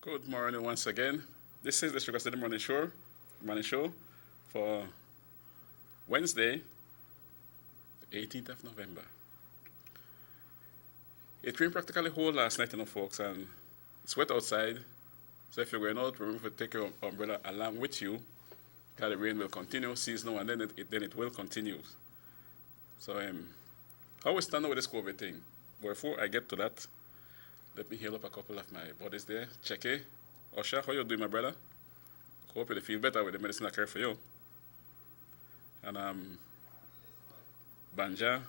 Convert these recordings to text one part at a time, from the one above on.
Good morning once again. This is the SugarCity Morning Show for Wednesday, the 18th of November. It rained practically whole last night, folks, and it's wet outside. So if you're going out, remember to take your umbrella along with you, because the rain will continue seasonal, and then it will continue. So how we stand with this COVID thing? But before I get to that, let me heal up a couple of my buddies there. Checky, Osha, how you doing, my brother? Hope you feel better with the medicine I care for you. And Banja,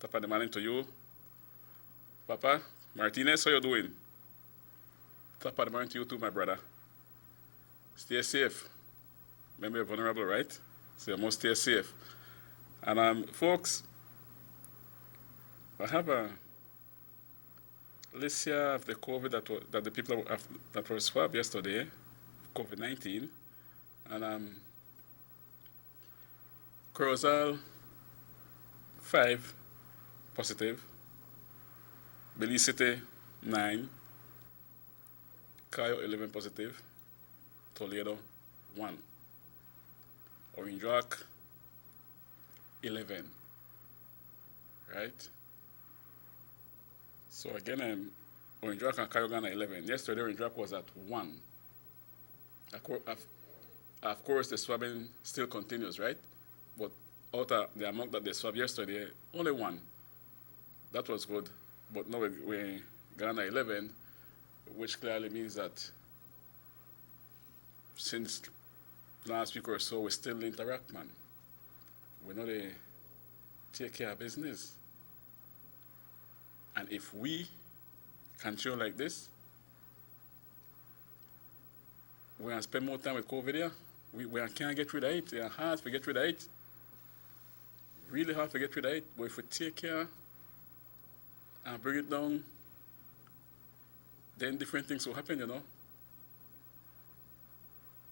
top of the morning to you. Papa, Martinez, how you doing? Top of the morning to you too, my brother. Stay safe. Remember, you're vulnerable, right? So you must stay safe. And folks, I have a list here of the COVID that the people that were swabbed yesterday, COVID-19, and Corozal 5 positive, Belize City 9, Cayo 11 positive, Toledo 1, Orange Rock 11, right? So again, Orange Rock and Cayo Ghana 11. Yesterday, Orange Rock was at 1. Of course, the swabbing still continues, right? But out of the amount that they swabbed yesterday, only 1. That was good. But now we Ghana 11, which clearly means that since last week or so, we still interact, man. We know they take care of business. And if we continue like this, we're going to spend more time with COVID here. We can't get rid of it. It's hard to get rid of it. Really hard to get rid of it. But if we take care and bring it down, then different things will happen,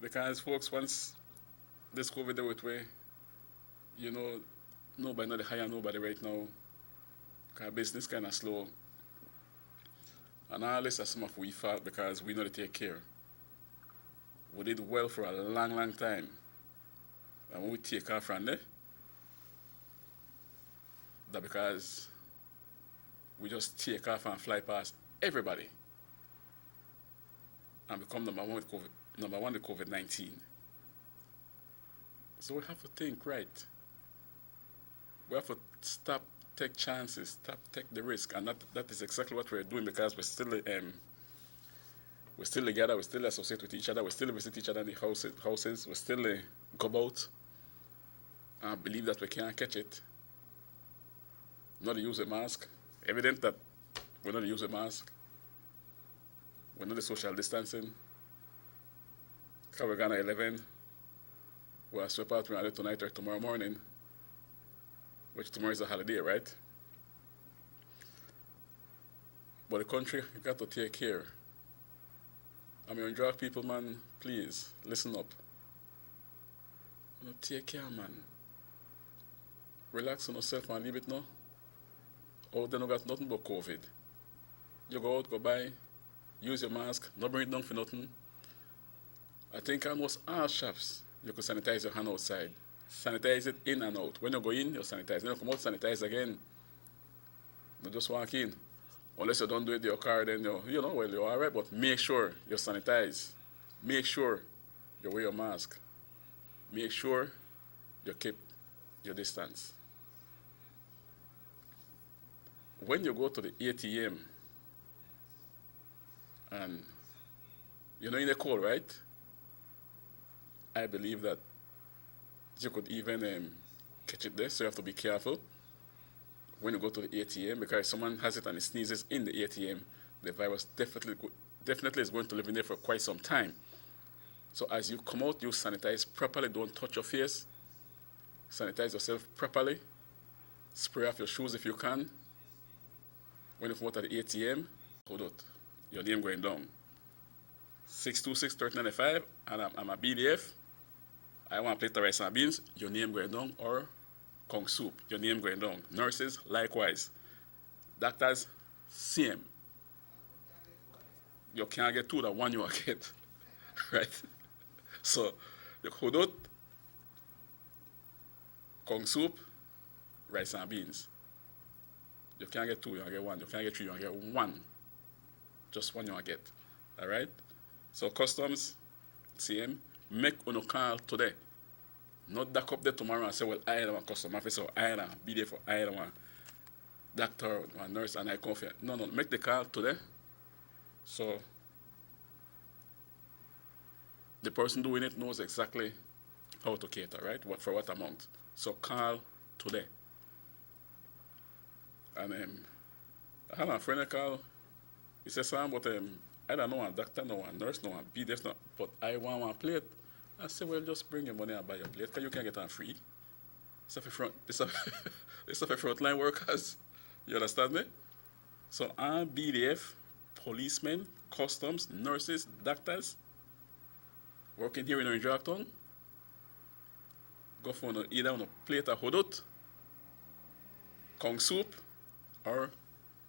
Because, folks, once this COVID out way, nobody not hire nobody right now. Because business kind of slow. And all this is some of we fault because we know to take care. We did well for a long, long time. And when we take off from there, that because we just take off and fly past everybody and become number one with COVID-19. So we have to think right. We have to stop take chances, take the risk, and that is exactly what we're doing because we're still together, we still associate with each other, we still visit each other in the houses, we still go out and believe that we can't catch it. Not to use a mask. Evident that we're not to use a mask. We're not the social distancing. We're Ghana 11. We'll sweep out tonight or tomorrow morning. Which tomorrow is a holiday, right? But the country, you got to take care. Drug people, man, please, listen up. Take care, man. Relax on yourself and leave it now. Oh, they don't got nothing but COVID. You go out, go buy, use your mask, not bring it down for nothing. I think almost all shops, you could sanitize your hand outside. Sanitize it in and out. When you go in, you sanitize. When you come out, sanitize again. You just walk in. Unless you don't do it in your car, then you're all right, but make sure you sanitize. Make sure you wear your mask. Make sure you keep your distance. When you go to the ATM, and in the cold, right? I believe that you could even catch it there, so you have to be careful when you go to the ATM because if someone has it and it sneezes in the ATM, the virus definitely is going to live in there for quite some time. So as you come out, you sanitize properly. Don't touch your face. Sanitize yourself properly. Spray off your shoes if you can. When you come out of the ATM, hold out. Your name going down. 626-1395, and I'm a BDF. I want a plate of rice and beans. Your name going down, or Kong soup. Your name going down. Nurses, likewise. Doctors, same. You can't get two, that one you will get. Right? So, the hudot, kong soup, rice and beans. You can't get two, you will get one. You can't get three, you will get one. Just one you will get. Alright? So customs, same. Make uno call today. Not duck up there tomorrow and say, well, I don't want customer officer, or I don't be there for I don't want doctor, one nurse, and I come here. No, make the call today. So the person doing it knows exactly how to cater, right? What for what amount. So call today. And I had a friend call. He said, Sam, but I don't know a doctor, no one nurse, no one be this, no, but I want one plate. I said, well, just bring your money and buy your plate, because you can get on free. This is for frontline workers. You understand me? So our BDF, policemen, customs, nurses, doctors, working here in Orange Town, go for either on a plate of hodot, kong soup, or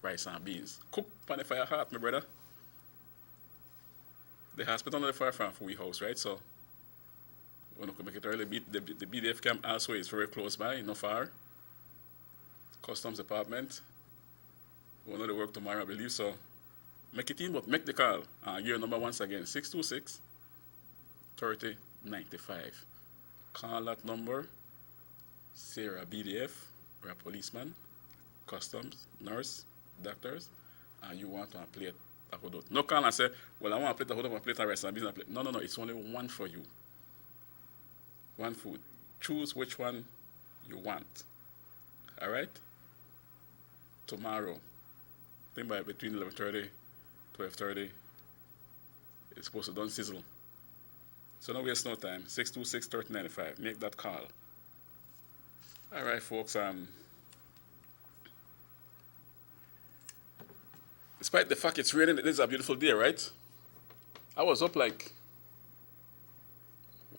rice and beans. Cook on the fire hot, my brother. The hospital not far from we house, right? So when we can make it early, the BDF camp also is very close by, not far. Customs department. We know they work tomorrow, I believe. So make it in, but make the call. Your number once again, 626 3095. Call that number. Say you're a BDF, or a policeman, customs, nurse, doctors, and you want to plate a hodot. No call and say, well, I want to plate a hodot, I plate a rice and beans. No, it's only one for you. One food. Choose which one you want. All right? Tomorrow, I think by between 11:30, 12:30, it's supposed to done sizzle. So no waste no time. 626 3095. Make that call. All right, folks. Despite the fact it's raining, it is a beautiful day, right? I was up like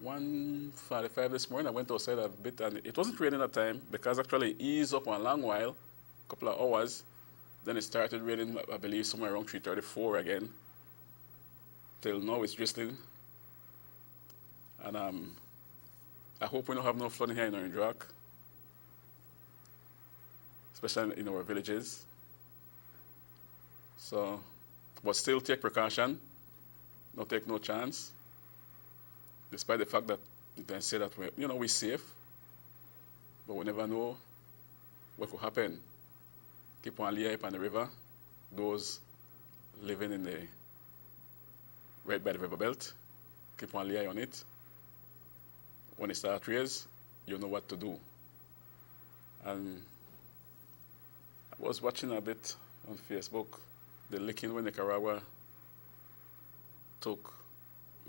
1:45 this morning. I went outside a bit, and it wasn't raining at the time, because actually it eased up a long while, a couple of hours. Then it started raining, I believe, somewhere around 3:34 again. Till now it's drizzling. And I hope we don't have no flooding here in Orange Rock, especially in our villages. So, but still take precaution. Don't take no chance. Despite the fact that they say that we're safe, but we never know what could happen. Keep on lie up on the river. Those living in the right by the river belt, keep on lie on it. When it starts raise, you know what to do. And I was watching a bit on Facebook, the licking when Nicaragua took,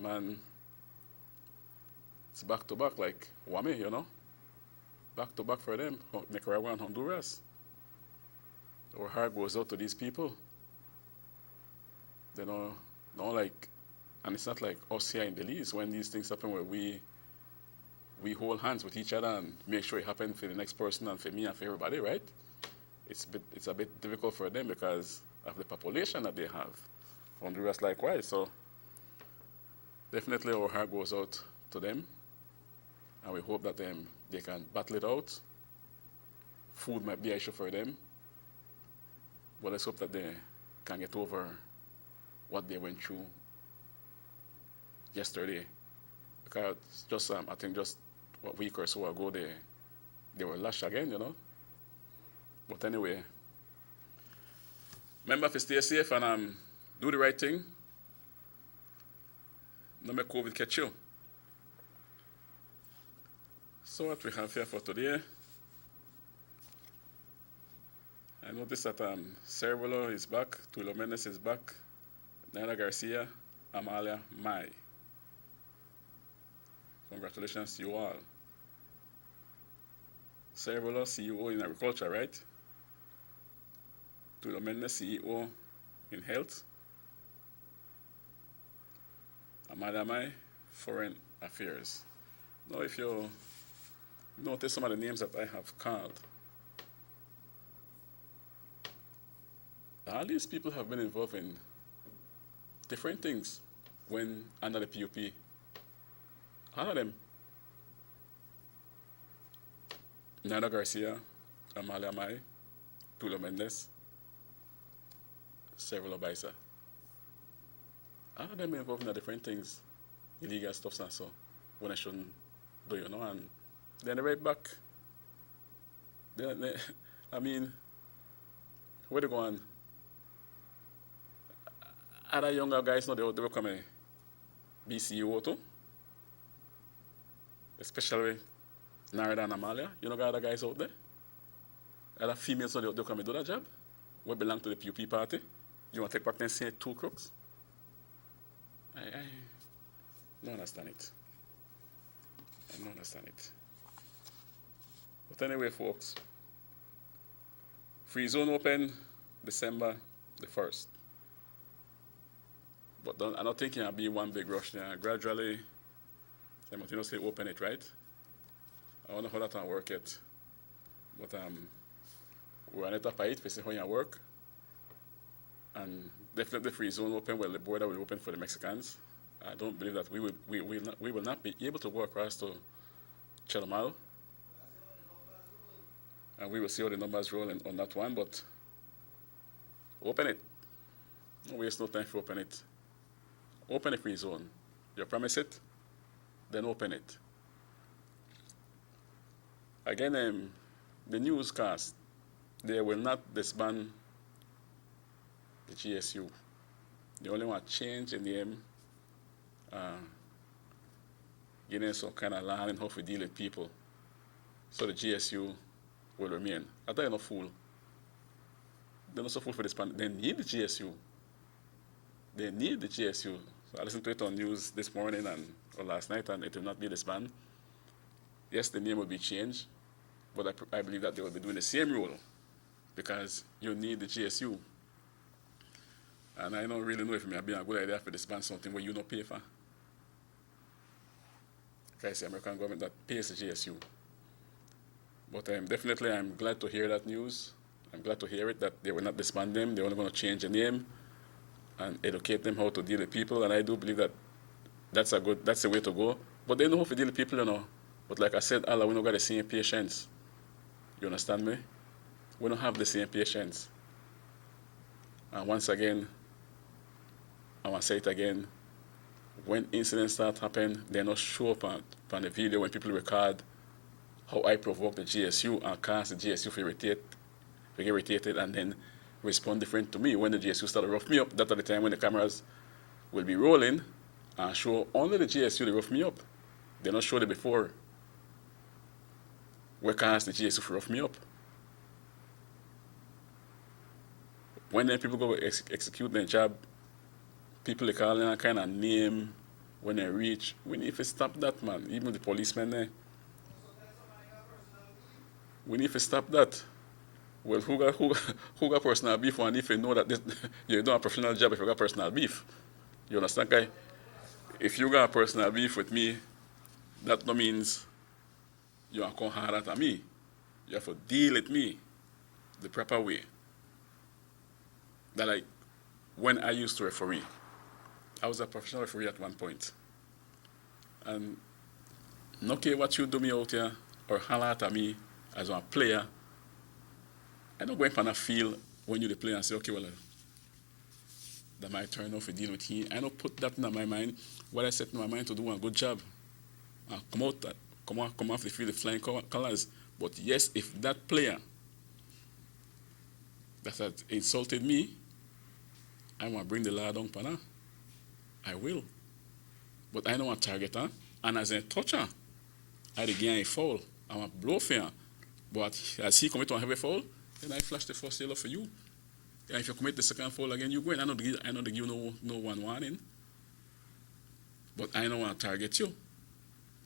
man, it's back to back like Wame, back to back for them, Nicaragua and Honduras. Our heart goes out to these people. They don't like, and it's not like us here in Belize when these things happen where we hold hands with each other and make sure it happens for the next person and for me and for everybody, right? It's a bit difficult for them because of the population that they have. Honduras likewise, so definitely our heart goes out to them, and we hope that they can battle it out. Food might be an issue for them, but let's hope that they can get over what they went through yesterday. Because just I think just a week or so ago they were lashed again, But anyway, remember to stay safe and do the right thing. Don't make COVID catch you. So what we have here for today, I noticed that Cerebro is back, Tulio Mendes is back, Naila Garcia, Amalia Mai. Congratulations to you all. Cerebro, CEO in agriculture, right? Tulio Mendes, CEO in health. Amalia Mai, foreign affairs. Now if you notice some of the names that I have called, All these people have been involved in different things when under the PUP. All of them. Nada Garcia, Amalia Mai, Tulo Mendes, several Obaisa. All of them involved in different things, illegal stuff and so, when I shouldn't do, and then they right back. I mean, where they going? Other younger guys know they will come be CEO too, especially Narada and Amalia. Got other guys out there. Other females know they'll come and do that job. We belong to the PUP party. You want to take back and say two crooks? I don't understand it. I don't understand it. But anyway, folks, free zone open December the 1st. But I don't think it'll be one big rush there. Gradually, simultaneously open it, right? I don't know how that will work yet. But we're on it up it, we see how it work. And definitely free zone open, well, the border will open for the Mexicans. I don't believe that we will not be able to go across to Chelamal. And we will see how the numbers roll on that one, but open it. Don't waste no time to open it. Open the free zone. You promise it, then open it. Again, the newscast, they will not disband the GSU. They only want to change the name, getting some kind of land and how to deal with people. So the GSU will remain. I thought they're not fool. They're not so fool for this plan. They need the GSU. They need the GSU. So I listened to it on news this morning or last night, and it will not be disbanded. Yes, the name will be changed, but I believe that they will be doing the same role because you need the GSU. And I don't really know if it may be a good idea to disband something where you don't pay for. Okay, it's the American government that pays the GSU. But definitely I'm glad to hear that news. I'm glad to hear it, that they will not disband them. They're only going to change the name and educate them how to deal with people. And I do believe that that's the way to go. But they know how to deal with people, But like I said, Allah, we don't got the same patience. You understand me? We don't have the same patience. And once again, I want to say it again, when incidents start happening, they don't show up on the video when people record how I provoke the GSU and cause the GSU to get irritated and then respond different to me. When the GSU start to rough me up, that's at the time when the cameras will be rolling and show only the GSU to rough me up. They don't show it before. Where cause the GSU to rough me up. When then people go execute their job, people they call them a kind of name when they reach. We need to stop that, man. Even the policemen there. We need to stop that. Well, who got personal beef? And if you know that you don't have a professional job, if you got personal beef, you understand, guy? If you got a personal beef with me, that no means you are come hard at me. You have to deal with me the proper way. That like when I used to referee, I was a professional referee at one point. And no care what you do me out here or holler at me as a player, I don't go in on a field when you the player and say, okay, well, that might turn off to deal with him. I don't put that in my mind. What I set in my mind to do a good job. Come off the field with flying colors. But yes, if that player that had insulted me, I want to bring the law down, pana. I will. But I don't want to target her. And as a toucher, I again a foul. I want to blow fair. But as he commit a heavy foul, then I flash the first yellow for you. And if you commit the second foul again, you go in. I know they give you no one warning. But I don't want to target you.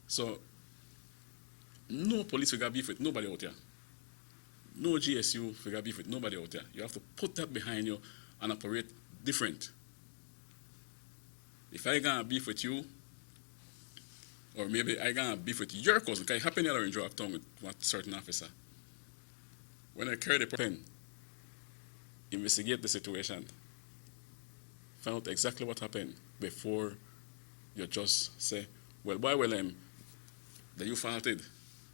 So, no police will get beef with nobody out there. No GSU will get beef with nobody out there. You have to put that behind you and operate different. If I got beef with you, or maybe I got beef with your cousin, because it happened in Jocktown with one certain officer. When I carried the pen, investigate the situation. Find out exactly what happened before you just say, well, why will that you faulted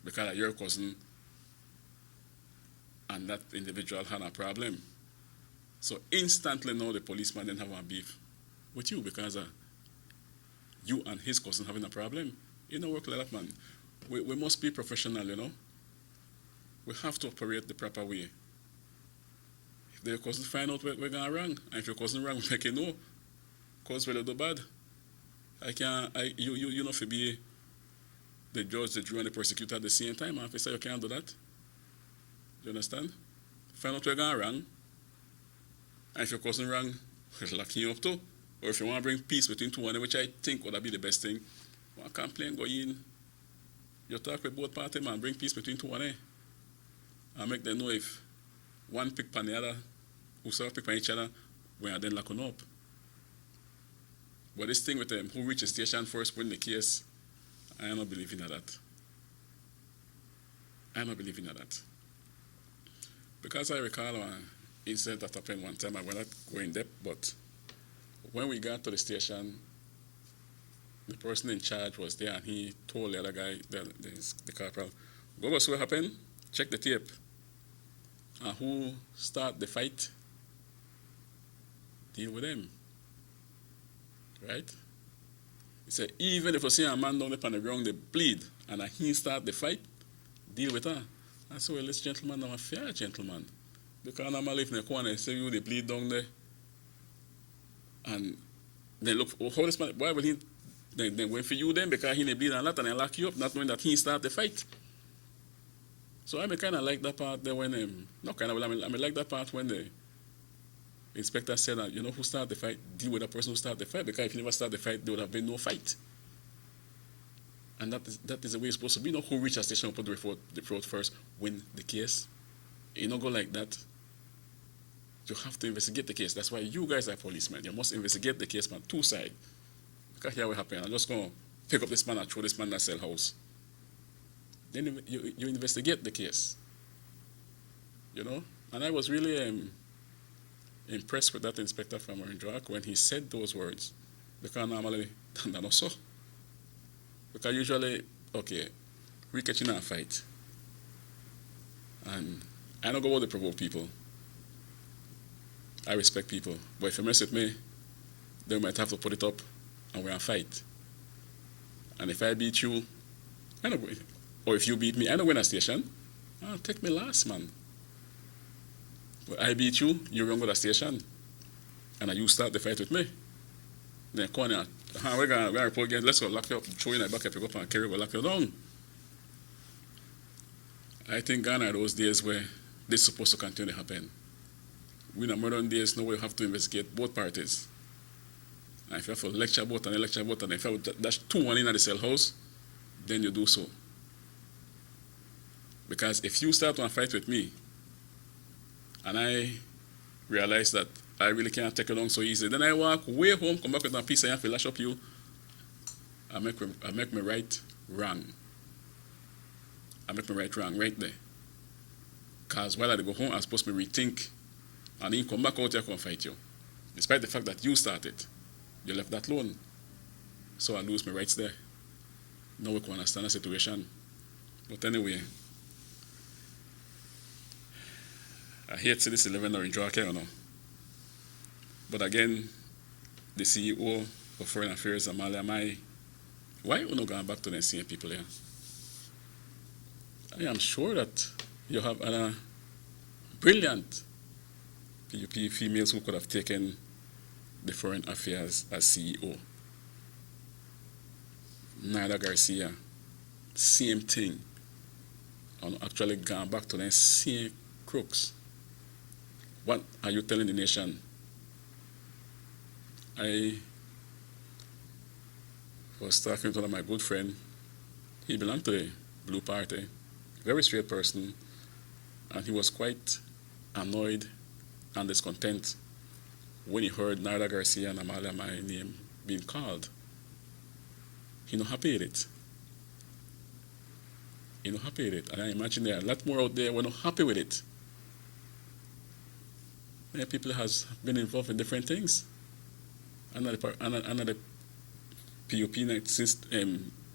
because of your cousin and that individual had a problem. So instantly now the policeman then have a beef with you because you and his cousin having a problem. You know, work like that, man. We must be professional, you know. We have to operate the proper way. If your cousin find out we're going wrong, and if your cousin wrong, we make it know. Cause we'll do bad. You know, to be the judge, the jury, and the prosecutor at the same time. Officer, you can't do that. Do you understand? Find out we're going wrong, and if your cousin wrong, we'll lock you up too. Or if you want to bring peace between two and which I think would be the best thing, one complaint go in. You talk with both parties, man, bring peace between two and make them know if one pick on the other, who serve pick on each other, we are then locking up. But this thing with them, who reach the station first, win the case, I am not believing in that. I am not believing in that. Because I recall an incident that happened one time, I will not go in depth, but when we got to the station, the person in charge was there and he told the other guy, the corporal, go see what happened, check the tape. And who start the fight, deal with them. Right? He said, even if you see a man down there on the ground, they bleed, and he start the fight, deal with her. I said, well, this gentleman is a fair gentleman. Because normally if in the corner, say you they bleed down there, and they look, oh, how this man, why will he, they wait for you then, because he may bleed a lot, and they lock you up, not knowing that he start the fight. So I kind of like that part there when, not kind of, I like that part when the inspector said that, you know, who started the fight, deal with the person who started the fight, because if you never start the fight, there would have been no fight. And that is the way it's supposed to be. You know, who reach a station, put the report first, win the case. You don't go like that. You have to investigate the case. That's why you guys are policemen. You must investigate the case from two sides. Because here what happened. I'm just going to pick up this man and throw this man in that cell house. Then you investigate the case. You know? And I was really impressed with that inspector from Orange Rock when he said those words. Because normally, that's not so. Because usually, okay, we catch in a fight. And I don't go out to provoke people. I respect people. But if you mess with me, they might have to put it up and we're in a fight. And if I beat you, I don't win. Or if you beat me, I don't win a station. I'll take me last, man. But I beat you, you run with a station. And you start the fight with me. Then come on, we're going to report again. Let's go lock you up, throw you in the back, pick up and carry, we'll lock you down. I think Ghana are those days where this is supposed to continue to happen. We in the modern days now we have to investigate both parties. And if you have to lecture both and if you have to dash 2-1 in at the cell house, then you do so. Because if you start to fight with me, and I realize that I really can't take it along so easy, then I walk way home, come back with a piece of hand, lash up you, I make me right wrong. I make me right wrong right there. Because while I go home, I'm supposed to rethink, and then come back out here and fight you. Despite the fact that you started, you left that alone. So I lose my rights there. Now we can understand the situation. But anyway, I hate to see this 11 or in Jockey, you know. But again, the CEO of Foreign Affairs, Amalia Mai, why are you not going back to the same people here? I am sure that you have other brilliant PUP females who could have taken the Foreign Affairs as CEO. Naida Garcia, same thing. And actually gone back to the same crooks. What are you telling the nation? I was talking to one of my good friend. He belonged to the Blue Party, very straight person, and he was quite annoyed and discontent when he heard Naida Garcia and Amalia my name being called. He not happy with it. He not happy with it. And I imagine there are a lot more out there who are not happy with it. Many people has been involved in different things. Another PUP since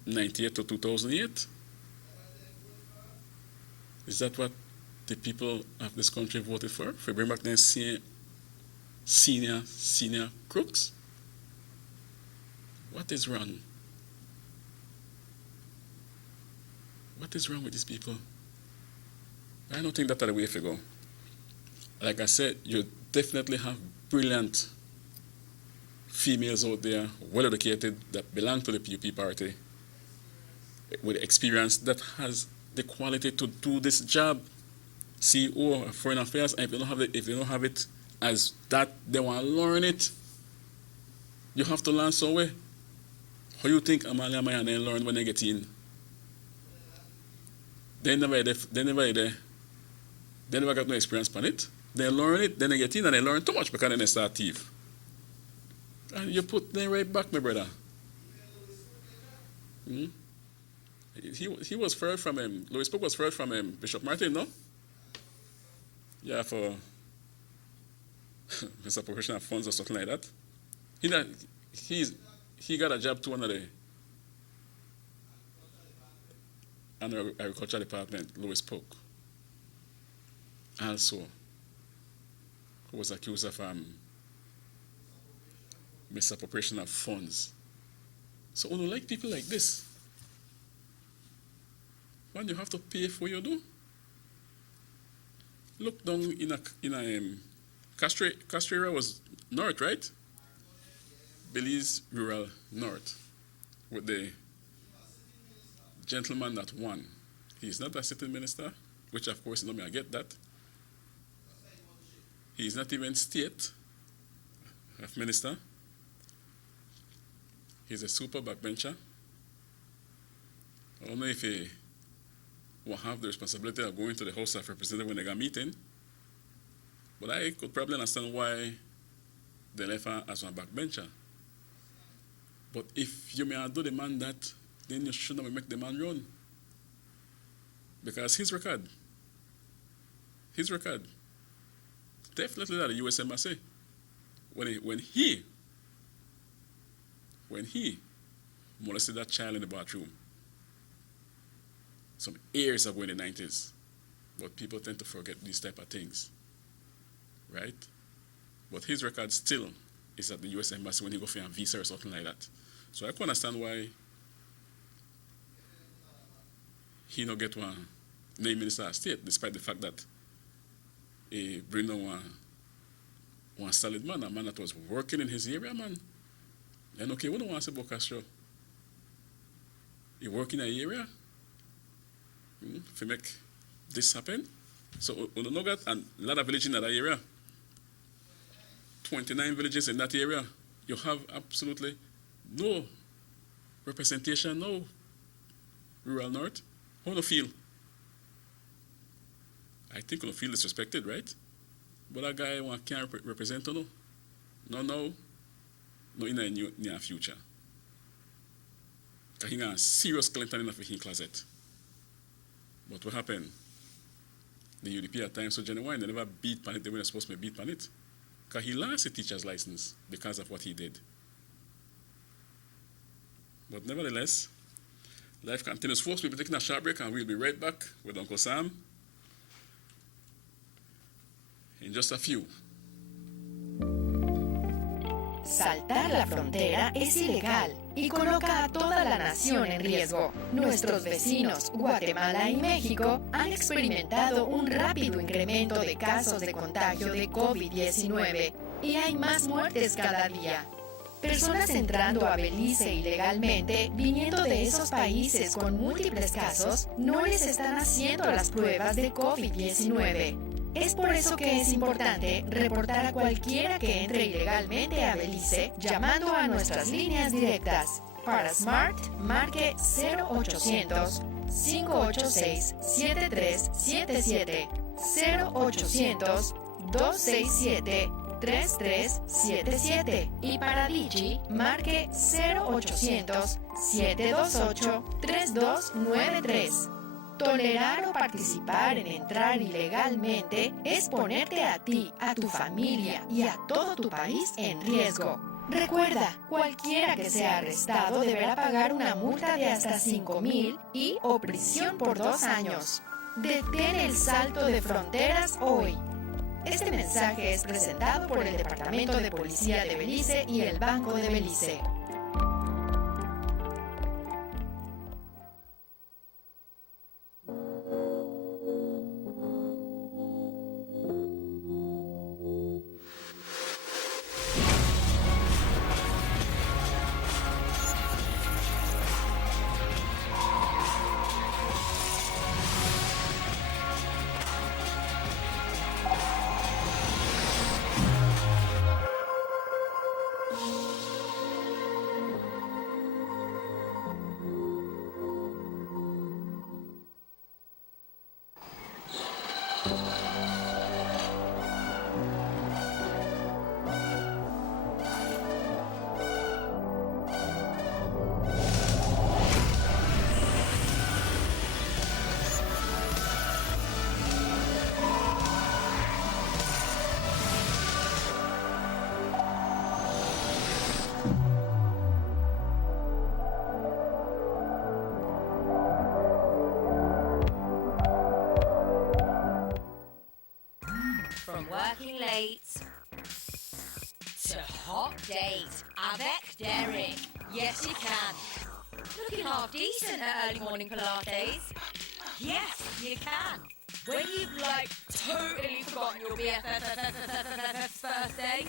98 to 2008. Is that what the people of this country voted for? For bring back their senior crooks? What is wrong? What is wrong with these people? I don't think that's the way to go. Like I said, you definitely have brilliant females out there, well educated, that belong to the PUP party, with experience, that has the quality to do this job. CEO of Foreign Affairs, and if they don't have it as that, they want to learn it. You have to learn somewhere. How you think Amalia Maya and they learn when they get in? They never got no experience on it. They learn it, then they get in and they learn too much because then they start thief. And you put them right back, my brother. Hmm? He was fired from Louis Spook was fired from Bishop Martin, no? Yeah, for misappropriation of funds or something like that. He got a job to under agriculture department, Louis Spook. Also, who was accused of misappropriation of funds. So when you like people like this, when you have to pay for what you do, look down in a Castrera was north, right? Belize rural north, with the gentleman that won. He's not a sitting minister, which of course, I get that. He's not even state of minister. He's a super backbencher. I don't know if he will have the responsibility of going to the House of Representatives when they got meeting. But I could probably understand why they left her as a backbencher. But if you may do the man that, then you should not make the man run. Because his record, definitely that the U.S. Embassy, when he molested that child in the bathroom, some years ago in the 90s, but people tend to forget these type of things, right? But his record still is at the U.S. Embassy when he go for a visa or something like that. So I can understand why he not get one name minister of state, despite the fact that he bring down one solid man, a man that was working in his area, man. And okay, we don't want to say about Castro. He work in an area to make this happen. So we don't know that, and a lot of villages in that area, 29 villages in that area, you have absolutely no representation, no rural north. How do you feel? I think you feel disrespected, right? But that guy can't represent you. No, in the near future. Because he got a serious Clinton in his closet. But what happened? The UDP at times so genuine, they never beat on it, they weren't supposed to beat on it. Because he lost a teacher's license because of what he did. But nevertheless, life continues. Folks, we'll be taking a short break and we'll be right back with Uncle Sam in just a few. Saltar la frontera es ilegal y coloca a toda la nación en riesgo. Nuestros vecinos, Guatemala y México, han experimentado un rápido incremento de casos de contagio de COVID-19 y hay más muertes cada día. Personas entrando a Belice ilegalmente, viniendo de esos países con múltiples casos, no les están haciendo las pruebas de COVID-19. Es por eso que es importante reportar a cualquiera que entre ilegalmente a Belice llamando a nuestras líneas directas. Para Smart, marque 0800-586-7377, 0800-267-3377 y para Digi, marque 0800-728-3293. Tolerar o participar en entrar ilegalmente es ponerte a ti, a tu familia y a todo tu país en riesgo. Recuerda, cualquiera que sea arrestado deberá pagar una multa de hasta 5,000 y o prisión por 2 años. Detén el salto de fronteras hoy. Este mensaje es presentado por el Departamento de Policía de Belice y el Banco de Belice. From working late to hot date avec Derek. Yes, you can. Looking half decent at early morning Pilates. Yes, you can. When you've totally forgotten your BFF's birthday.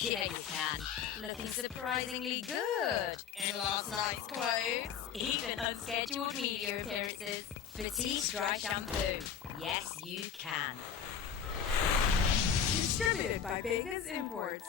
Yeah, you can. Looking surprisingly good in last night's clothes. Even unscheduled media appearances. Batiste Dry Shampoo. Yes, you can. Distributed by Vegas Imports.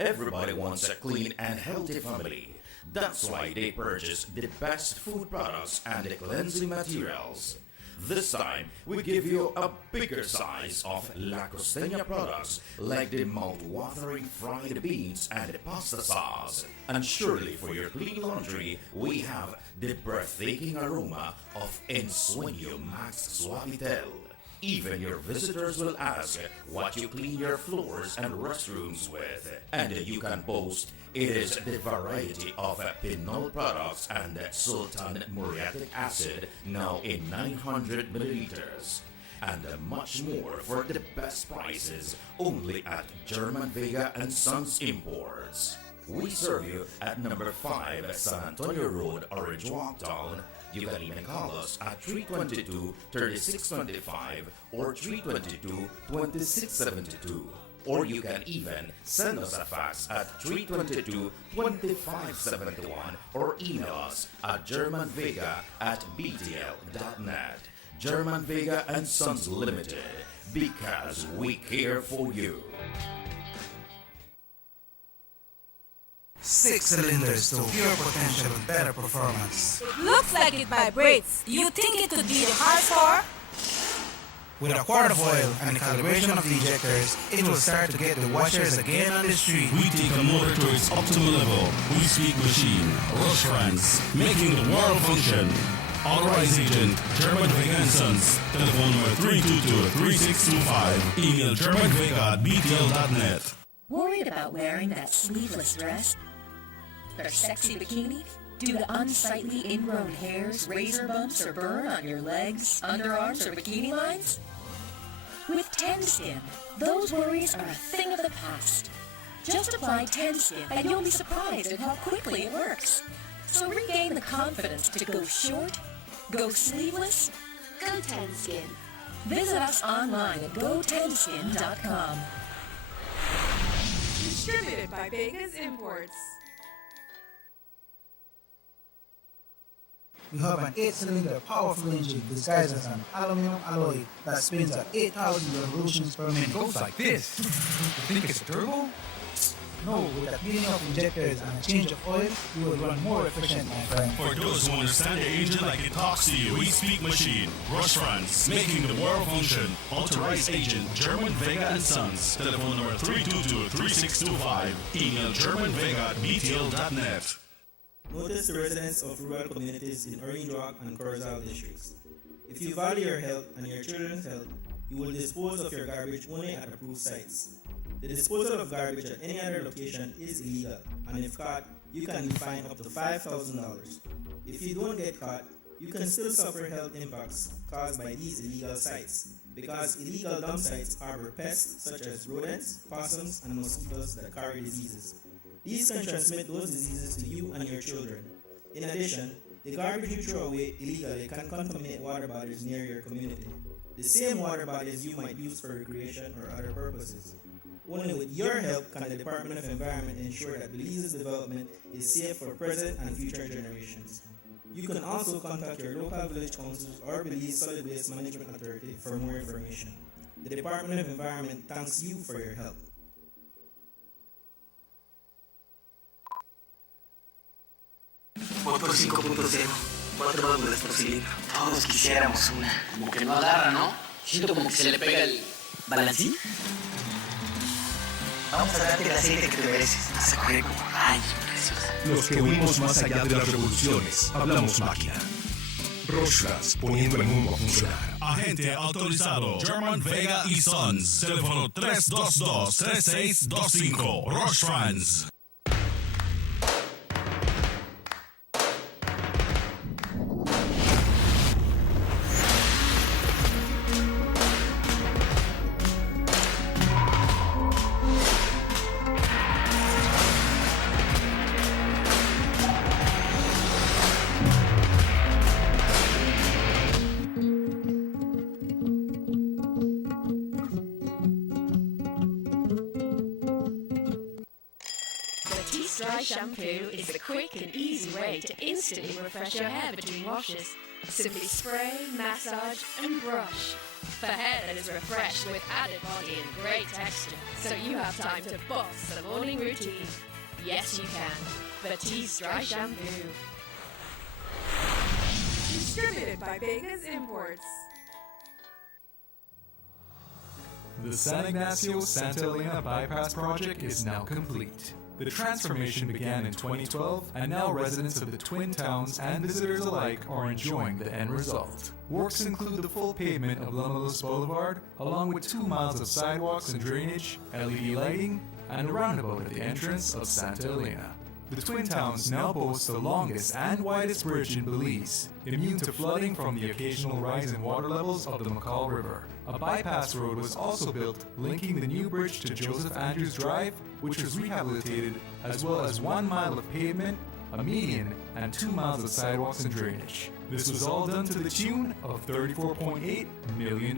Everybody wants a clean and healthy family. That's why they purchase the best food products and the cleansing materials. This time, we give you a bigger size of La Costeña products like the mouth-watering fried beans and the pasta sauce. And surely for your clean laundry, we have the breathtaking aroma of Ensueño Max Suavitel. Even your visitors will ask what you clean your floors and restrooms with. And you can boast it is the variety of Pinol products and Sultan muriatic acid now in 900 milliliters. And much more for the best prices only at German Vega and Sons Imports. We serve you at number 5 San Antonio Road, Orange Walktown. You can even call us at 322-3625 or 322-2672. Or you can even send us a fax at 322-2571 or email us at germanvega@btl.net. German Vega and Sons Limited, because we care for you. 6 cylinders to pure potential and better performance. It looks like it vibrates. You think it could be the horsepower? With a quart of oil and the calibration of the injectors, it will start to get the washers again on the street. We take a motor to its optimal level. We speak machine, Rush France, making the world function. Authorized agent, German Vega and Sons. Telephone number 322-3625. Email germanvega@btl.net. Worried about wearing that sleeveless dress? Or sexy bikini? Due to unsightly ingrown hairs, razor bumps, or burn on your legs, underarms, or bikini lines? With Tenskin, those worries are a thing of the past. Just apply Tenskin and you'll be surprised at how quickly it works. So regain the confidence to go short, go sleeveless, Go Tenskin. visit us online at gotenskin.com. Distributed by Vegas Imports. We have an 8-cylinder powerful engine disguised as an aluminum alloy that spins at 8,000 revolutions per minute. Goes like this. You think it's a turbo? No, with a cleaning of injectors and a change of oil, you will run more efficient, my friend. For those who understand the engine like it talks to you, we speak machine, Rush France, making the world function. Authorized agent, German Vega and Sons. Telephone number 322-3625. Email germanvega@btl.net. notice the residents of rural communities in Orange Rock and Corozal districts. If you value your health and your children's health, you will dispose of your garbage only at approved sites. The disposal of garbage at any other location is illegal, and if caught, you can be fined up to $5,000. If you don't get caught, you can still suffer health impacts caused by these illegal sites, because illegal dump sites harbor pests such as rodents, possums, and mosquitoes that carry diseases. These can transmit those diseases to you and your children. In addition, the garbage you throw away illegally can contaminate water bodies near your community. The same water bodies you might use for recreation or other purposes. Only with your help can the Department of Environment ensure that Belize's development is safe for present and future generations. You can also contact your local village councils or Belize Solid Waste Management Authority for more information. The Department of Environment thanks you for your help. Motor 5.0, 4 válvulas por cilindro. Todos quisiéramos una. Como que no agarra, ¿no? Siento como que se le pega el... ¿Balancín? Vamos a darte el aceite que te mereces. Vas a correr como rayos, preciosa. Los que huimos más allá de las revoluciones, hablamos máquina. Rostras, poniendo el mundo a funcionar. Agente autorizado German Vega y Sons. Teléfono 322-3625. Rostrans. Dry shampoo is the quick and easy way to instantly refresh your hair between washes. Simply spray, massage, and brush. For hair that is refreshed with added body and great texture, so you have time to boss the morning routine. Yes, you can. Batiste Dry Shampoo. Distributed by Vegas Imports. The San Ignacio-Santa Elena Bypass project is now complete. The transformation began in 2012, and now residents of the Twin Towns and visitors alike are enjoying the end result. Works include the full pavement of Lumulus Boulevard, along with 2 miles of sidewalks and drainage, LED lighting, and a roundabout at the entrance of Santa Elena. The Twin Towns now boast the longest and widest bridge in Belize, immune to flooding from the occasional rise in water levels of the McCall River. A bypass road was also built, linking the new bridge to Joseph Andrews Drive, which was rehabilitated, as well as 1 mile of pavement, a median, and 2 miles of sidewalks and drainage. This was all done to the tune of $34.8 million.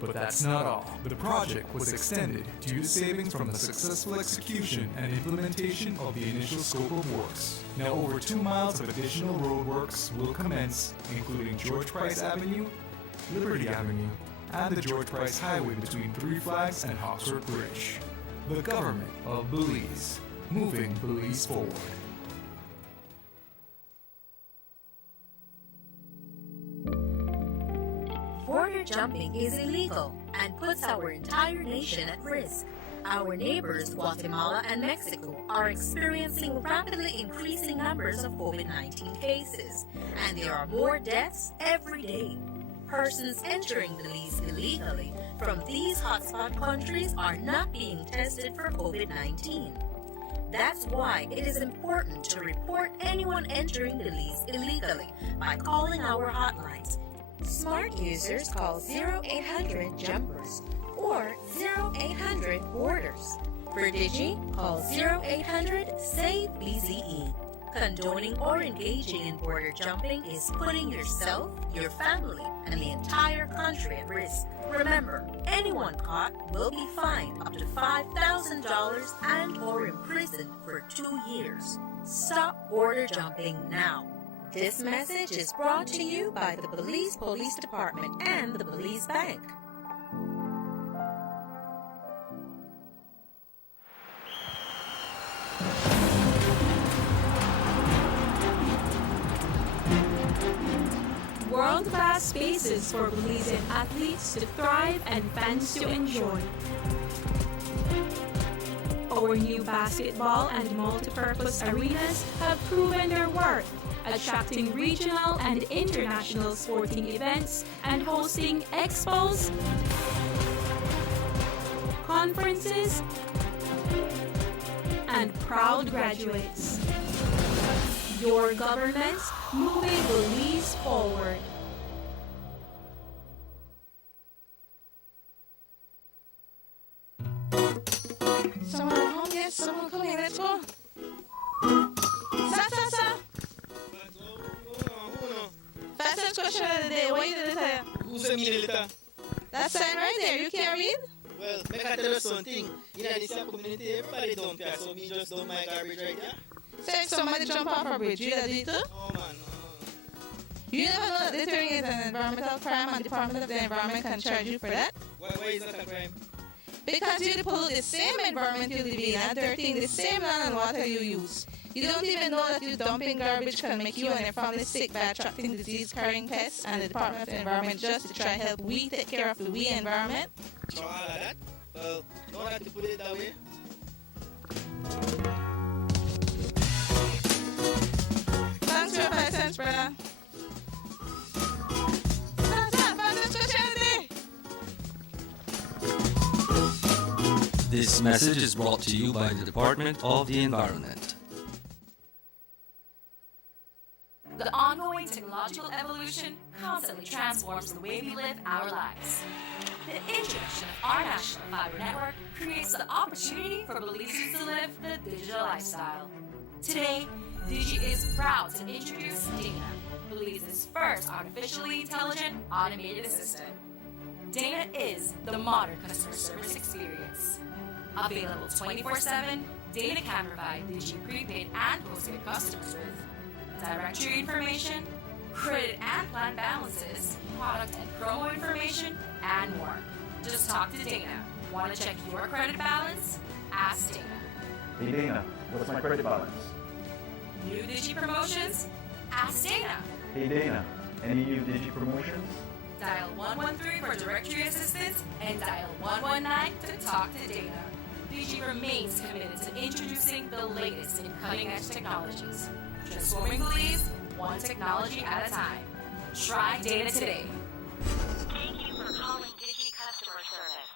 But that's not all. The project was extended due to savings from the successful execution and implementation of the initial scope of works. Now over 2 miles of additional road works will commence, including George Price Avenue, Liberty Avenue, and the George Price Highway between Three Flags and Hawksworth Bridge. The government of Belize, moving Belize forward. Border jumping is illegal and puts our entire nation at risk. Our neighbors, Guatemala and Mexico, are experiencing rapidly increasing numbers of COVID-19 cases, and there are more deaths every day. Persons entering Belize illegally from these hotspot countries are not being tested for COVID-19. That's why it is important to report anyone entering Belize illegally by calling our hotlines. Smart users call 0800-JUMPERS or 0800-BORDERS. For Digi, call 0800-SAVE-BZE. Condoning or engaging in border jumping is putting yourself, your family, and the entire country at risk. Remember, anyone caught will be fined up to $5,000 and or imprisoned for 2 years. Stop border jumping now. This message is brought to you by the Belize Police Department and the Belize Bank. World-class spaces for Belizean athletes to thrive and fans to enjoy. Our new basketball and multipurpose arenas have proven their worth, attracting regional and international sporting events and hosting expos, conferences, and proud graduates. Your government moving Belize forward. Someone at home? Yes, someone coming. Let's go. Sa. Fastest question of the day. What you did it? Who's a milliliter? That sign right there. You can't read? Well, make I tell you something. In this community, everybody dump here, so me just dump my garbage right there. So if somebody jump off a bridge, you did it too? Oh man, You never know that littering is an environmental crime and the Department of the Environment can charge you for that? Why is that a crime? Because you pollute the same environment you live in and dirtying the same land and water you use. You don't even know that you dumping garbage can make you and your family sick by attracting disease-carrying pests, and the Department of the Environment just to try and help we take care of the we environment. So all of that? Well, don't have to put it that way. Thanks for your 5 cents, brother. Fastest question of the day. This message is brought to you by the Department of the Environment. The ongoing technological evolution constantly transforms the way we live our lives. The introduction of our national fiber network creates the opportunity for Belizeans to live the digital lifestyle. Today, Digi is proud to introduce Dana, Belize's first artificially intelligent automated assistant. Dana is the modern customer service experience. Available 24/7, Dana can provide Digi prepaid and postpaid customers with directory information, credit and plan balances, product and promo information, and more. Just talk to Dana. Want to check your credit balance? Ask Dana. Hey Dana, what's my credit balance? New Digi promotions? Ask Dana. Hey Dana, any new Digi promotions? Dial 113 for directory assistance and dial 119 to talk to Dana. Digi remains committed to introducing the latest in cutting-edge technologies. Transforming Belize, one technology at a time. Try Dana today. Thank you for calling Digi Customer Service.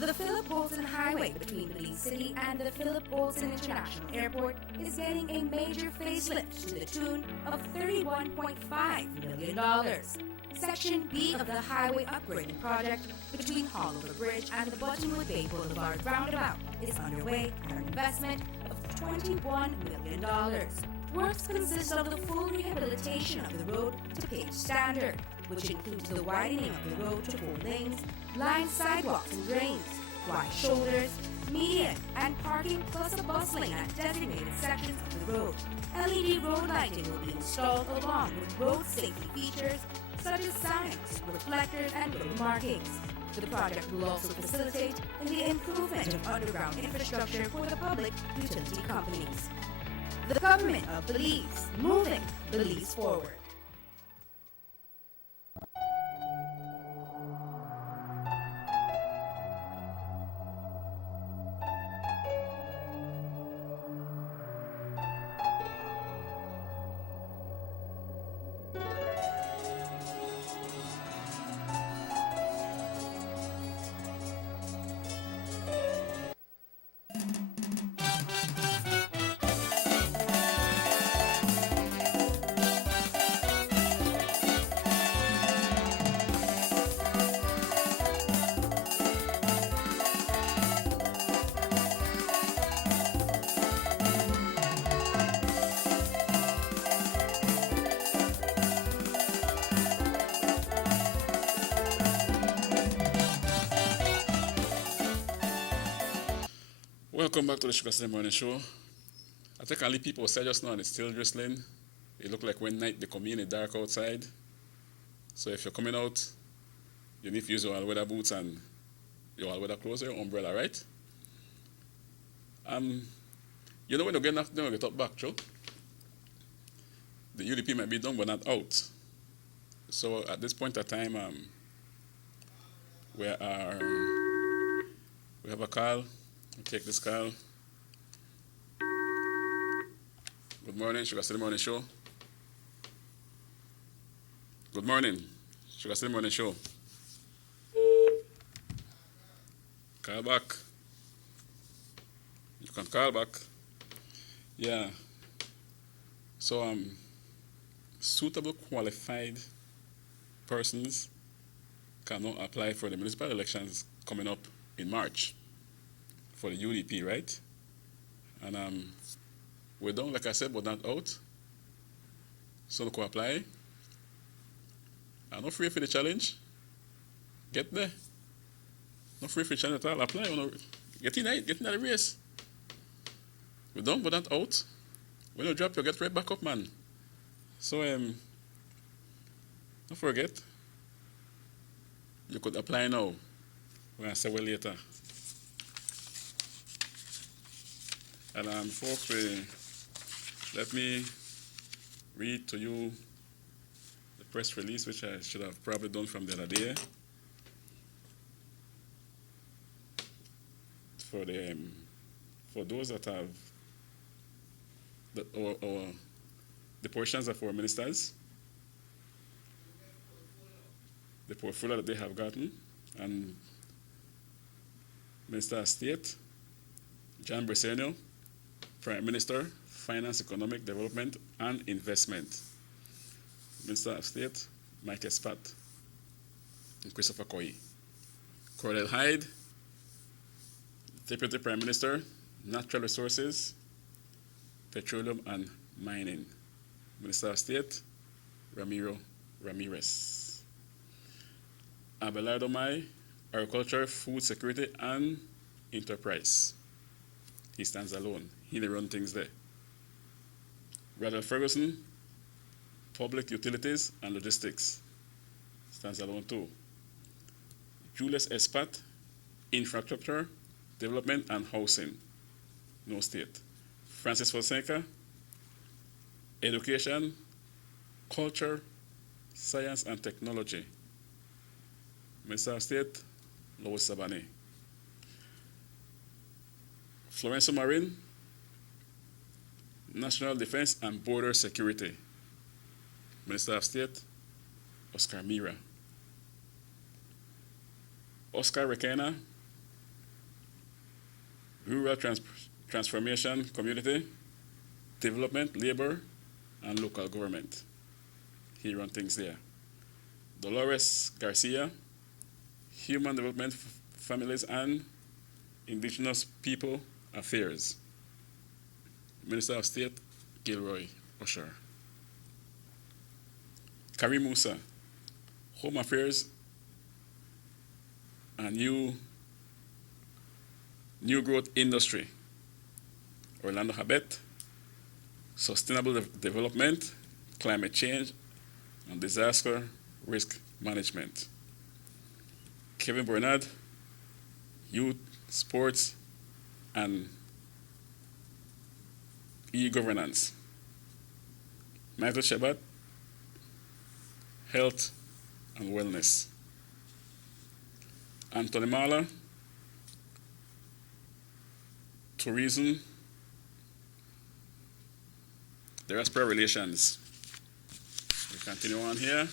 The Philip Bolton Highway between Belize City and the Philip Bolton International Airport is getting a major facelift to the tune of $31.5 million. Section B of the highway upgrading project between Haulover Bridge and the Buttonwood Bay Boulevard roundabout is underway at an investment of $21 million. Works consist of the full rehabilitation of the road to paved standard, which includes the widening of the road to 4 lanes, lined sidewalks and drains, wide shoulders, median, and parking, plus a bus lane at designated sections of the road. LED road lighting will be installed along with road safety features such as signs, reflectors, and road markings. The project will also facilitate in the improvement of underground infrastructure for the public utility companies. The government of Belize, moving Belize forward. Welcome back to the SugarCity Morning Show. I think only people said just now and it's still drizzling. It looked like when night they come in, it's dark outside. So if you're coming out, you need to use your all-weather boots and your all-weather clothes or your umbrella, right? You know when you get enough, then you get up back, Joe. The UDP might be done, but not out. So at this point of time, we have a call. I'll take this call. Good morning, SugarCity Morning Show. Good morning, SugarCity Morning Show. Call back. You can call back. Yeah. So suitable qualified persons cannot apply for the municipal elections coming up in March for the UDP, right? And we're done, like I said, but not out. So they can apply. I'm not free for the challenge. Get there. Not free for the challenge at all. Apply. Get in the race. We're done, but not out. When you drop, you get right back up, man. So don't forget, you could apply now. We're going to say well later. And folks, let me read to you the press release, which I should have probably done from the other day. For those that have the portions of our ministers, the portfolio that they have gotten, and Minister of State, John Briseno, Prime Minister, Finance, Economic Development, and Investment. Minister of State, Mike Espat, and Christopher Coy. Cordell Hyde, Deputy Prime Minister, Natural Resources, Petroleum and Mining. Minister of State, Ramiro Ramirez. Abelardo Mai, Agriculture, Food Security, and Enterprise. He stands alone. He runs things there. Radel Ferguson, Public Utilities and Logistics. Stands alone too. Julius Espat, Infrastructure, Development and Housing. No state. Francis Fonseca, Education, Culture, Science and Technology. Minister of State, Lois Sabane. Florencio Marin, National Defense and Border Security. Minister of State, Oscar Mira. Oscar Requena, Rural Transformation, Community, Development, Labor, and Local Government. He runs things there. Dolores Garcia, Human Development, Families, and Indigenous People Affairs. Minister of State, Gilroy Usher. Karim Musa, Home Affairs and New Growth Industry. Orlando Habet, Sustainable Development, Climate Change, and Disaster Risk Management. Kevin Bernard, Youth, Sports, and E-Governance. Michael Shebat, Health and Wellness. Anthony Mala, Tourism, Diaspora Relations. We continue on here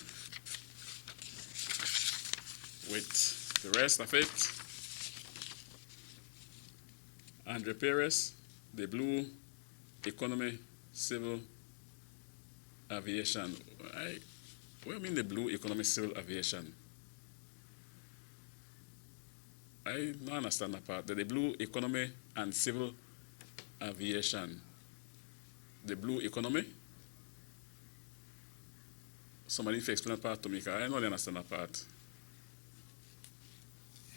with the rest of it. Andre Perez, the Blue Economy Civil Aviation. What do you mean the Blue Economy Civil Aviation? I don't understand that part. The Blue Economy and Civil Aviation. The Blue Economy? Somebody needs to explain that part to me, because I don't understand that part.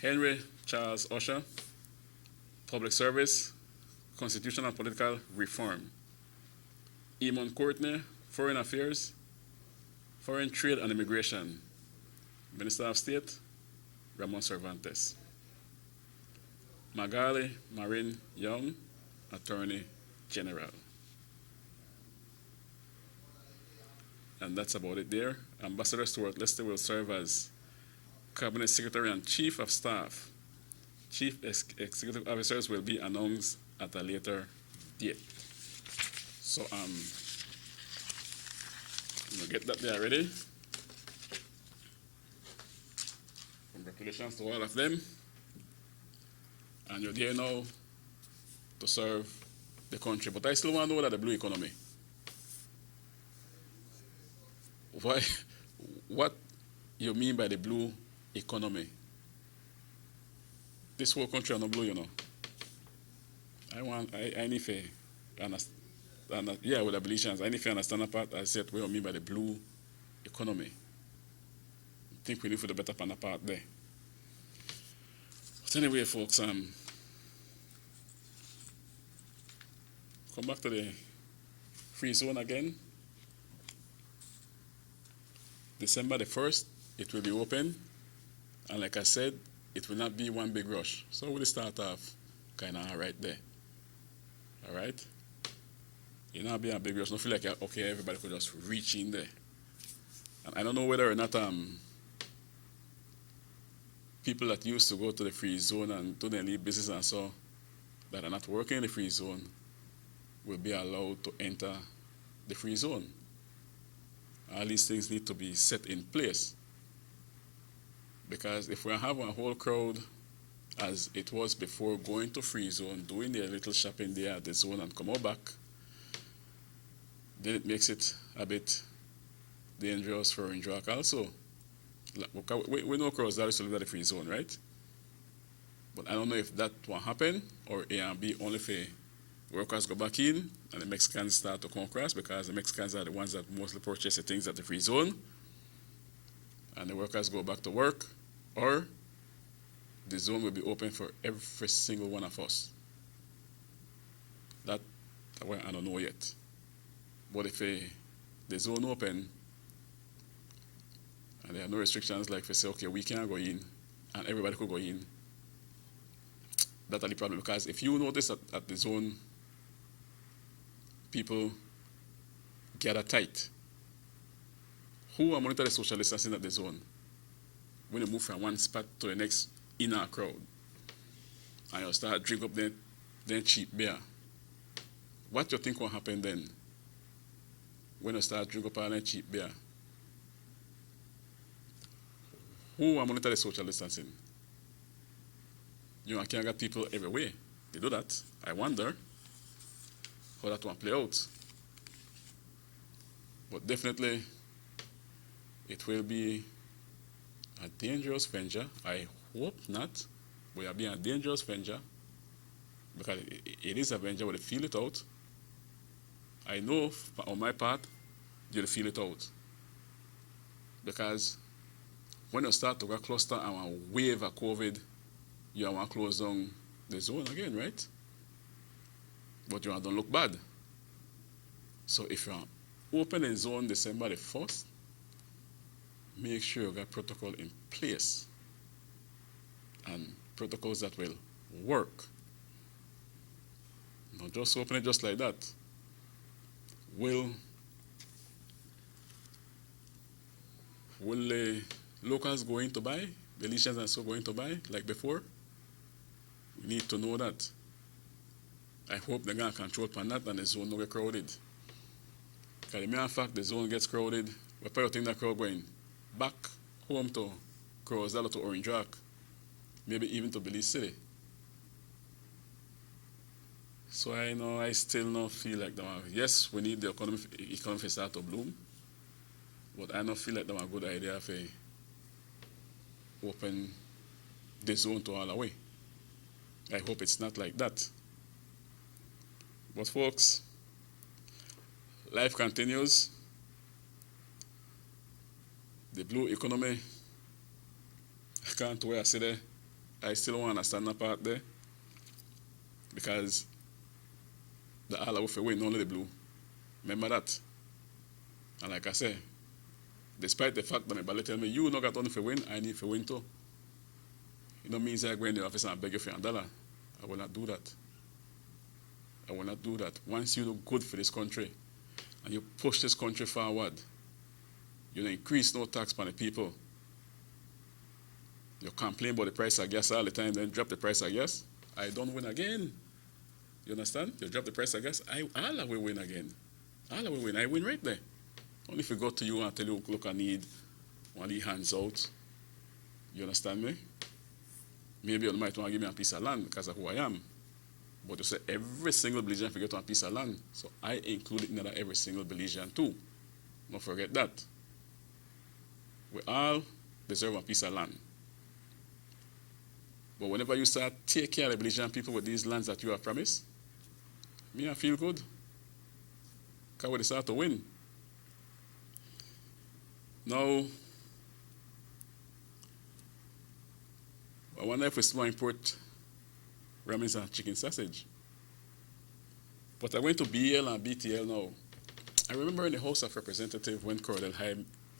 Henry Charles Usher, Public Service, Constitutional and Political Reform. Eamon Courtney, Foreign Affairs, Foreign Trade and Immigration. Minister of State, Ramon Cervantes. Magali Marin Young, Attorney General. And that's about it there. Ambassador Stuart Lester will serve as Cabinet Secretary and Chief of Staff. Chief Executive Officers will be announced at a later date. So we'll get that there ready. Congratulations to all of them. And you're there now to serve the country. But I still want to know that the blue economy. Why? What you mean by the blue economy? This whole country is not blue, you know. I need to understand, yeah, with abolitions, I need to understand that part. I said, what you mean by the blue economy? I think we need to do better pan part there. But anyway, folks, come back to the free zone again. December the 1st, it will be open. And like I said, it will not be one big rush. So we'll start off kind of right there. All right? It not be a big rush. Don't feel like, okay, everybody could just reach in there. And I don't know whether or not people that used to go to the free zone and do their leave business and so that are not working in the free zone will be allowed to enter the free zone. All these things need to be set in place. Because if we have a whole crowd as it was before going to free zone, doing their little shopping there at the zone and come out back, then it makes it a bit dangerous for Indrak also. We know crowds that used to live at the free zone, right? But I don't know if that will happen or A and B only for workers go back in and the Mexicans start to come across, because the Mexicans are the ones that mostly purchase the things at the free zone, and the workers go back to work, or the zone will be open for every single one of us. That I don't know yet. But if the zone open and there are no restrictions, like if they say, okay, we can't go in and everybody could go in, that's the problem. Because if you notice at the zone, people gather tight. Who are monitoring the social distancing at the zone? When you move from one spot to the next in a crowd, and you start drink up then cheap beer, what do you think will happen then? When you start drink up all that cheap beer, who are monitoring the social distancing? You know, I can't get people everywhere. They do that. I wonder how that will play out. But definitely, it will be a dangerous venture. I hope not. We are being a dangerous venture because it is a venture where they feel it out. I know on my part, you'll feel it out. Because when you start to get cluster and a wave of COVID, you want to close down the zone again, right? But you don't look bad. So if you open a zone December the 1st, make sure you got protocol in place and protocols that will work. Not just open it just like that. Will the locals going to buy? The Letians are so going to buy like before? We need to know that. I hope they're going to control upon that and the zone don't get crowded. Because the mere fact the zone gets crowded, what part of think that crowd going back home to Crozella, to Orange Rock, maybe even to Belize City. So I know I still don't feel like them. Yes, we need the economy to start to bloom, but I don't feel like them a good idea if they open the zone to all the way. I hope it's not like that. But folks, life continues. The blue economy, I can't wait to see there. I still want to stand apart there because The all of win, only the blue. Remember that. And like I say, despite the fact that my ballet tell me, you not got only for win, I need for win too. It don't mean I go in the office and beg you for $1. I will not do that. I will not do that. Once you do good for this country and you push this country forward, you don't increase no tax on the people. You complain about the price of gas all the time, then drop the price of gas. I don't win again. You understand? You drop the price of gas, all will win again. All will win. I win right there. Only if we go to you and tell you, look, I need one of the hands out. You understand me? Maybe you might want to give me a piece of land because of who I am. But you say every single Belizean forget one piece of land. So I include it in that every single Belizean too. Don't forget that. We all deserve a piece of land. But whenever you start taking care of the Belizean people with these lands that you have promised, me I feel good. Because we start to win. Now, I wonder if we still import ramens and chicken sausage. But I went to BL and BTL now. I remember in the House of Representatives when Cordell High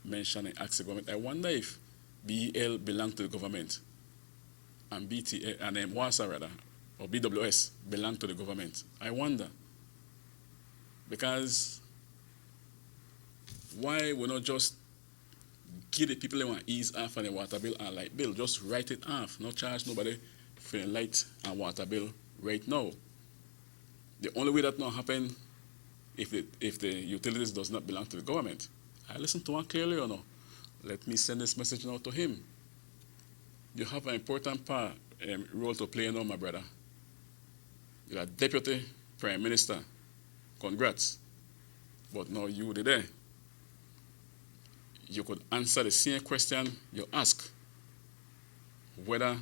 mentioned and asked the government, I wonder if BL belonged to the government and BTL and WASA rather, or BWS belonged to the government. I wonder. Because why we not just give the people who want ease off on the water bill and light bill, just write it off, not charge nobody for the light and water bill right now. The only way that not happen if the utilities does not belong to the government. I listened to one clearly or no. Let me send this message now to him. You have an important role to play now, my brother. You're a deputy prime minister. Congrats. But now you there. You could answer the same question you ask. Why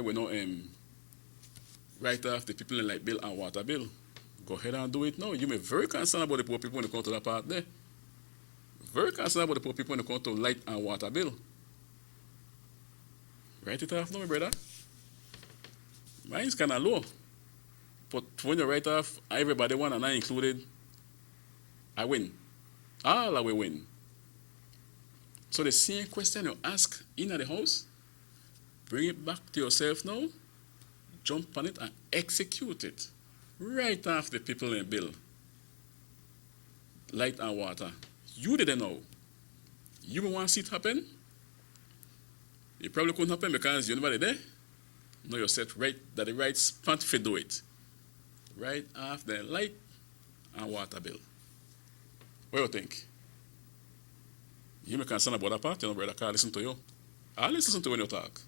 we not write off the people in light bill and water bill. Go ahead and do it now. You may be very concerned about the poor people when they come to that part there. Very concerned about the poor people when they come to light and water bill. Write it off now, my brother. Mine's kind of low. But when you write off everybody one and I included, I win. All I will win. So the same question you ask in the house, bring it back to yourself now, jump on it and execute it. Right off the people in the bill. Light and water. You didn't know. You want to see it happen? It probably couldn't happen because you're nobody there. No, you said right that the right spot to do it. Right off the light and water bill. What do you think? You may concern about that part, brother, I can't listen to you. I'll listen to when you talk.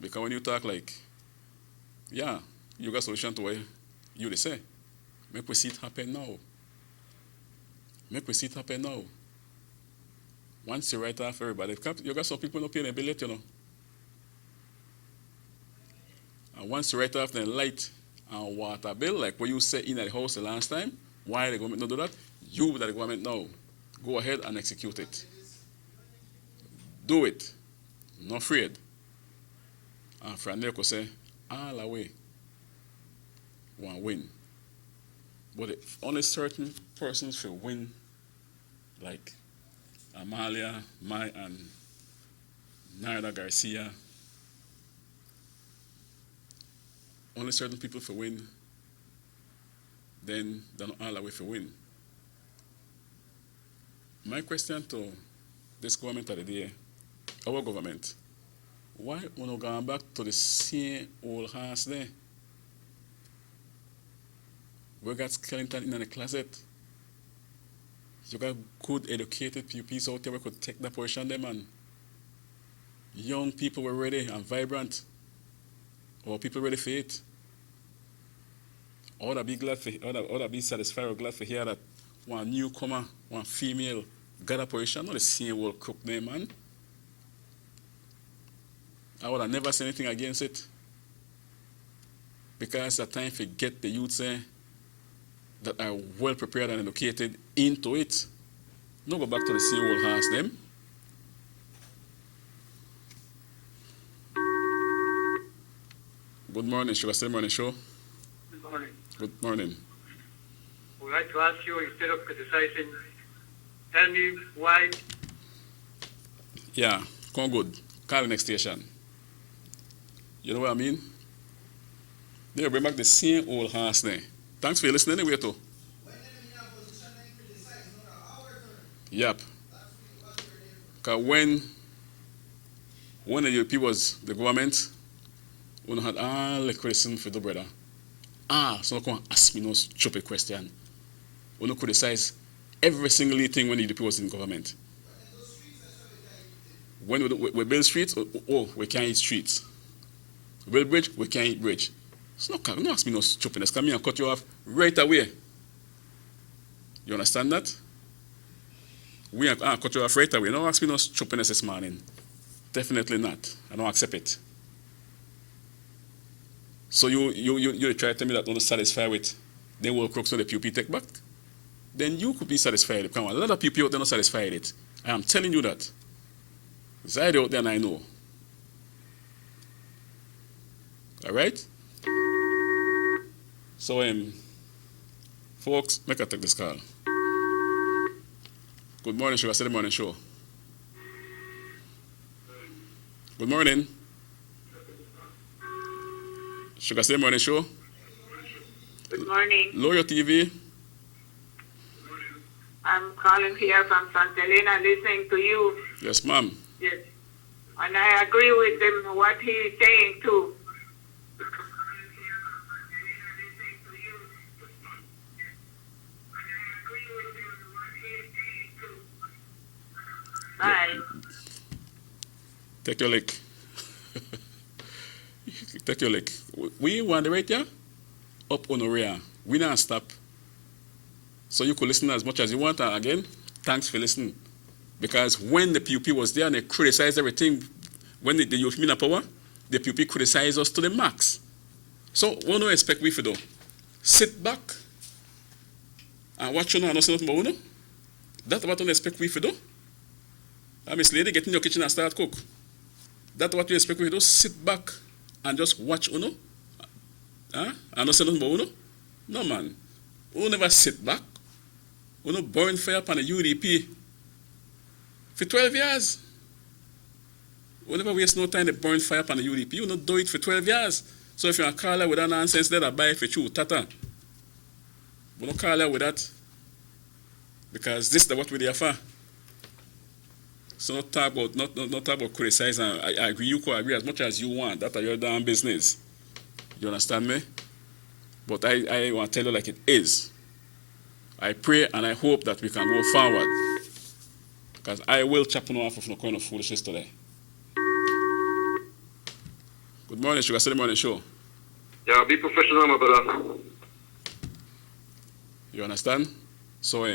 Because when you talk like, yeah, you got a solution to what you say. Make we see it happen now. Make we see it happen now. Once you write off everybody, you got some people not paying a bill yet, And once you write off the light and water bill, like what you said in the house the last time, why the government not do that? You with the government now. Go ahead and execute it. Do it. Not afraid. And from there, could say, all away. One win. But if only certain persons will win, like Amalia, Mai, and Narda Garcia, only certain people for win, then they're not all away for win. My question to this government of the day, our government, why we not going back to the same old house there? We got skeleton in the closet. You got good educated pupils out there who could take that portion them, and young people were ready and vibrant. Or people ready for it. All that be glad for, all that be satisfied or glad for hear that one newcomer, one female got a position, not the same old crook name, man. I would have never said anything against it. Because at times we get the youths that are well prepared and educated into it. No go back to the same old house them. Good morning, SugarCity Morning Show. Good morning. Good morning. I would like to ask you, instead of criticizing, tell me why. Yeah, come good. Call the next station. You know what I mean? They bring back the same old horse there. Thanks for listening anyway too. Yep. Because when the UP was the government, we had all the criticism for the brother. So come ask me no stupid question. We don't criticize every single thing when the UP was in government. When we build streets, we can't eat streets. We build bridge, we can't eat bridge. So no ask me no stupidness. Come here and cut you off right away. You understand that? We are cut you off right away. Don't ask me no stupidness this morning. Definitely not. I don't accept it. So you try to tell me that you're not satisfied with the whole crux of the PUP take back? Then you could be satisfied. Come on, a lot of people out there not satisfied with it. I am telling you that. It's out there and I know. Alright? So folks, make I take this call. Good morning, SugarCity Morning Show. Good morning. SugarCity Morning Show. Good morning. Lower your TV. I'm calling here from Santa Elena listening to you. Yes, ma'am. Yes. And I agree with him what he's saying too. Bye. Take your lick. Take your lick. We want the right here? Up on the rear. We don't stop. So you could listen as much as you want. And again, thanks for listening. Because when the PUP was there and they criticized everything, when the youth in power, the PUP criticized us to the max. So what do you expect we to do? Sit back and watch you and not say nothing about you? That's what you expect we to do? Miss Lady, get in your kitchen and start cook. That's what you expect we to do? Sit back and just watch you? And not say nothing about you? No, man. You never sit back. You burn fire upon the UDP for 12 years. You never waste no time to burn fire upon the UDP. You don't do it for 12 years. So if you're a caller with that nonsense, then I buy it for you, tata. We don't call her with that. Because this is what we're there for. So not talk about criticizing. I agree, you could agree as much as you want. That's your damn business. You understand me? But I want to tell you like it is. I pray and I hope that we can go forward. Because I will chop you off of no kind of foolishness today. Good morning, SugarCity Morning Show. Yeah, be professional, my brother. You understand? So,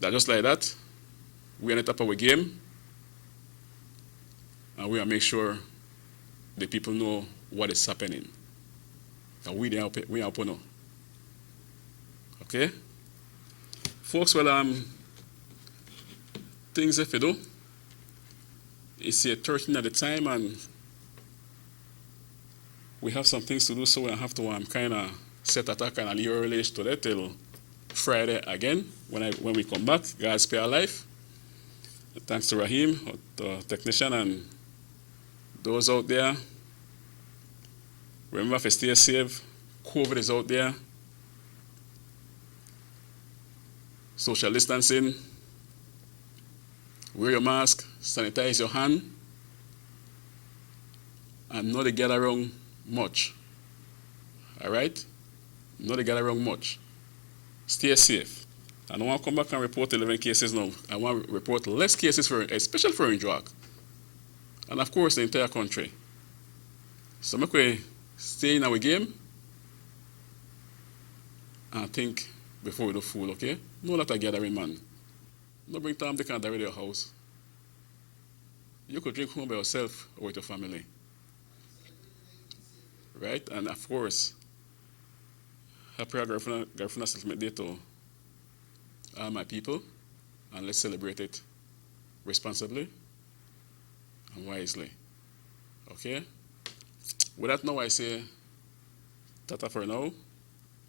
that just like that, we are on the top of our game. And we will make sure the people know what is happening. And we are up now. Okay? Folks, well, things if you do, it's 13 at the time and we have some things to do, so we have to kind of set attack and a little early today till Friday again when we come back. God spare our life. Thanks to Raheem, the technician, and those out there. Remember to stay safe. COVID is out there. Social distancing. Wear your mask. Sanitize your hand. And not to get around much. All right? Not to get around much. Stay safe. I don't want to come back and report 11 cases now. I want to report less cases, especially for Orange Rock. And of course, the entire country. So make we stay in our game and think before we do fool, okay? No lot of gathering, man. No bring time to can't your house. You could drink home by yourself or with your family. Right? And of course, happy Garifuna Settlement Day to all my people, and let's celebrate it responsibly and wisely. Okay? With that now I say Tata for now,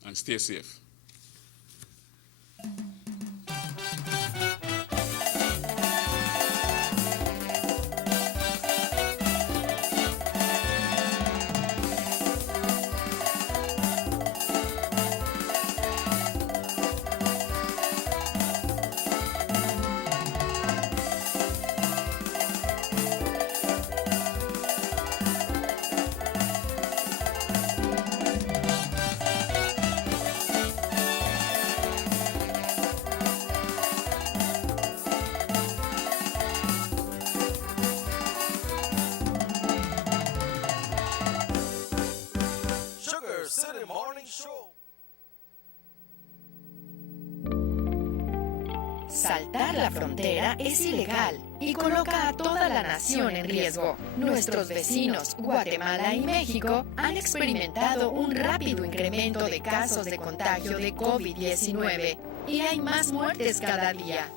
and stay safe. SugarCity Morning Show. Saltar la frontera es ilegal y coloca a toda la nación en riesgo. Nuestros vecinos, Guatemala y México, han experimentado un rápido incremento de casos de contagio de COVID-19 y hay más muertes cada día.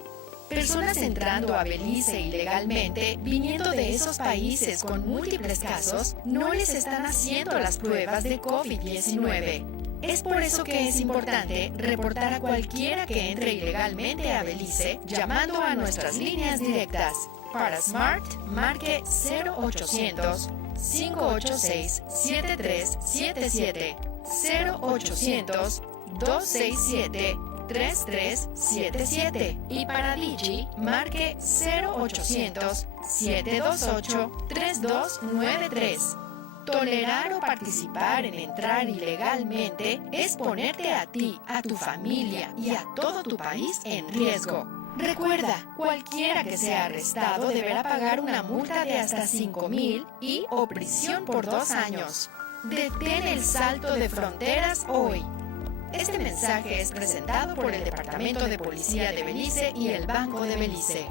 Personas entrando a Belice ilegalmente, viniendo de esos países con múltiples casos, no les están haciendo las pruebas de COVID-19. Es por eso que es importante reportar a cualquiera que entre ilegalmente a Belice llamando a nuestras líneas directas. Para Smart, marque 0800-586-7377, 0800-267-3377 y para Digi, marque 0800-728-3293. Tolerar o participar en entrar ilegalmente es ponerte a ti, a tu familia y a todo tu país en riesgo. Recuerda, cualquiera que sea arrestado deberá pagar una multa de hasta 5,000 y o prisión por 2 años. Detén el salto de fronteras hoy. Este mensaje es presentado por el Departamento de Policía de Belice y el Banco de Belice.